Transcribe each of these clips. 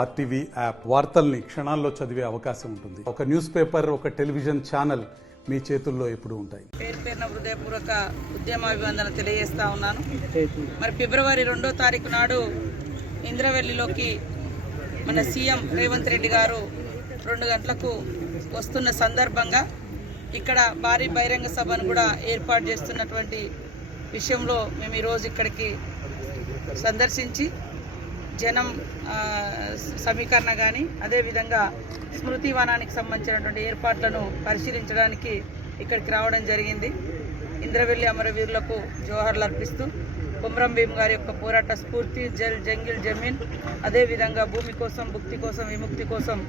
RTV app వార్తల్ని క్షణాల్లో చదివే అవకాశం ఉంటుంది. ఒక న్యూస్ పేపర్, ఒక టెలివిజన్ ఛానల్ మీ చేతుల్లో ఎప్పుడు ఉంటాయి. పేరు పేరున హృదయపూర్వక ఉద్యమాభివందన తెలియజేస్తా ఉన్నాను. మరి ఫిబ్రవరి 2వ తారీఖు నాడు ఇంద్రవెల్లిలోకి మన సీఎం రేవంత్ రెడ్డి గారు 2 గంటలకు వస్తున్న సందర్భంగా ఇక్కడ భారీ బహిరంగ సభను కూడా ఏర్పాటు చేస్తున్నటువంటి విషయంలో మేము ఈరోజు ఇక్కడికి సందర్శించి జనం సమీకరణ కానీ అదేవిధంగా స్మృతి వనానికి సంబంధించినటువంటి ఏర్పాట్లను పరిశీలించడానికి ఇక్కడికి రావడం జరిగింది. ఇంద్రవెల్లి అమరవీరులకు జోహర్లు అర్పిస్తూ కొమరం భీమ్ గారి యొక్క పోరాట స్ఫూర్తి, జల్ జంగిల్ జమీన్, అదేవిధంగా భూమి కోసం, భుక్తి కోసం, విముక్తి కోసం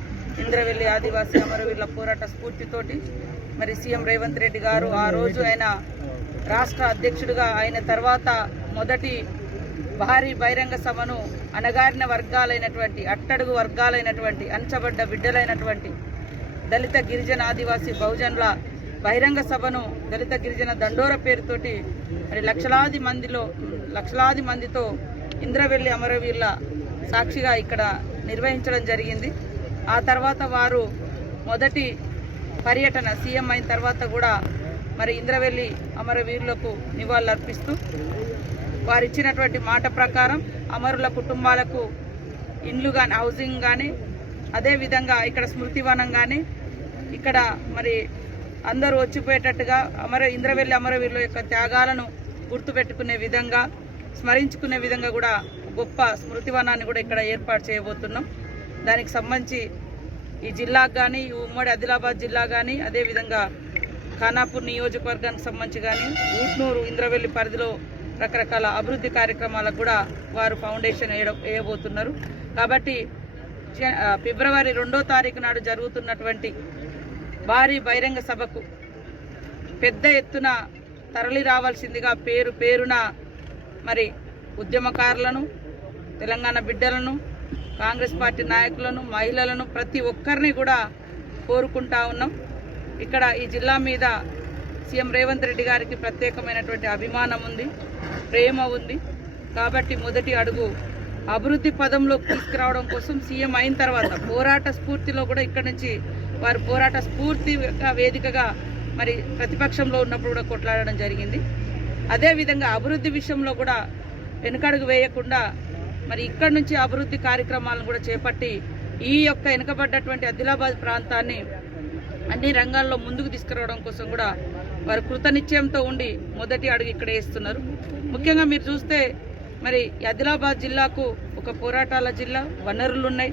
ఇంద్రవెల్లి ఆదివాసీ అమరవీరుల పోరాట స్ఫూర్తితోటి మరి సీఎం రేవంత్ రెడ్డి గారు ఆ రోజు ఆయన రాష్ట్ర అధ్యక్షుడిగా అయిన తర్వాత మొదటి భారీ బహిరంగ సభను అణగారిన వర్గాలైనటువంటి, అట్టడుగు వర్గాలైనటువంటి, అంచబడ్డ బిడ్డలైనటువంటి దళిత గిరిజన ఆదివాసీ బహుజనుల బహిరంగ సభను దళిత గిరిజన దండోర పేరుతోటి మరి లక్షలాది మందితో ఇంద్రవెల్లి అమరవీరుల సాక్షిగా ఇక్కడ నిర్వహించడం జరిగింది. ఆ తర్వాత వారు మొదటి పర్యటన సీఎం అయిన తర్వాత కూడా మరి ఇంద్రవెల్లి అమరవీరులకు నివాళులర్పిస్తూ వారు ఇచ్చినటువంటి మాట ప్రకారం అమరుల కుటుంబాలకు ఇండ్లు కానీ, హౌసింగ్ కానీ, అదేవిధంగా ఇక్కడ స్మృతివనం కానీ, ఇక్కడ మరి అందరూ వచ్చిపోయేటట్టుగా ఇంద్రవెల్లి అమరవీరుల యొక్క త్యాగాలను గుర్తుపెట్టుకునే విధంగా, స్మరించుకునే విధంగా కూడా గొప్ప స్మృతివనాన్ని కూడా ఇక్కడ ఏర్పాటు చేయబోతున్నాం. దానికి సంబంధించి ఈ జిల్లాకు కానీ, ఈ ఉమ్మడి ఆదిలాబాద్ జిల్లా కానీ, అదేవిధంగా ఖానాపూర్ నియోజకవర్గానికి సంబంధించి కానీ, ఊట్నూరు, ఇంద్రవెల్లి పరిధిలో రకరకాల అభివృద్ధి కార్యక్రమాలకు కూడా వారు ఫౌండేషన్ వేయబోతున్నారు. కాబట్టి ఫిబ్రవరి 2వ తారీఖు నాడు జరుగుతున్నటువంటి భారీ బహిరంగ సభకు పెద్ద ఎత్తున తరలి రావాల్సిందిగా పేరున మరి ఉద్యమకారులను, తెలంగాణ బిడ్డలను, కాంగ్రెస్ పార్టీ నాయకులను, మహిళలను, ప్రతి ఒక్కరిని కూడా కోరుకుంటా ఉన్నాం. ఇక్కడ ఈ జిల్లా మీద సీఎం రేవంత్ రెడ్డి గారికి ప్రత్యేకమైనటువంటి అభిమానం ఉంది, ప్రేమ ఉంది. కాబట్టి మొదటి అడుగు అభివృద్ధి పదంలోకి తీసుకురావడం కోసం సీఎం అయిన తర్వాత పోరాట స్ఫూర్తిలో కూడా ఇక్కడ నుంచి వారు పోరాట స్ఫూర్తి వేదికగా మరి ప్రతిపక్షంలో ఉన్నప్పుడు కూడా కొట్లాడడం జరిగింది. అదేవిధంగా అభివృద్ధి విషయంలో కూడా వెనుకడుగు వేయకుండా మరి ఇక్కడి నుంచి అభివృద్ధి కార్యక్రమాలను కూడా చేపట్టి ఈ యొక్క వెనుకబడ్డటువంటి ఆదిలాబాద్ ప్రాంతాన్ని అన్ని రంగాల్లో ముందుకు తీసుకురావడం కోసం కూడా వారు కృతనిశ్చయంతో ఉండి మొదటి అడుగు ఇక్కడ వేస్తున్నారు. ముఖ్యంగా మీరు చూస్తే మరి ఆదిలాబాద్ జిల్లాకు ఒక పోరాటాల జిల్లా, వనరులు ఉన్నాయి,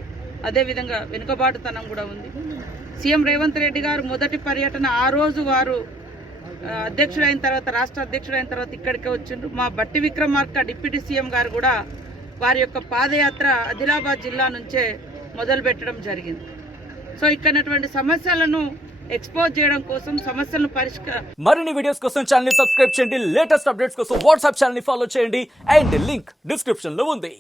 అదేవిధంగా వెనుకబాటుతనం కూడా ఉంది. సీఎం రేవంత్ రెడ్డి గారు మొదటి పర్యటన ఆ రోజు వారు అధ్యక్షుడైన తర్వాత, రాష్ట్ర అధ్యక్షుడైన తర్వాత ఇక్కడికే వచ్చిండ్రు. మా బట్టి విక్రమార్క డిప్యూటీ సీఎం గారు కూడా వారి యొక్క పాదయాత్ర ఆదిలాబాద్ జిల్లా నుంచే మొదలు పెట్టడం జరిగింది. సో ఇక్కడ సమస్యలను ఎక్స్పోజ్ చేయడం కోసం, సమస్యలను మరిన్ని వీడియోస్ కోసం ఛానల్ ని సబ్స్క్రైబ్ చేయండి. లేటెస్ట్ అప్డేట్స్ కోసం వాట్సాప్ ఛానల్ ని ఫాలో చేయండి. అండ్ లింక్ డిస్క్రిప్షన్ లో ఉంది.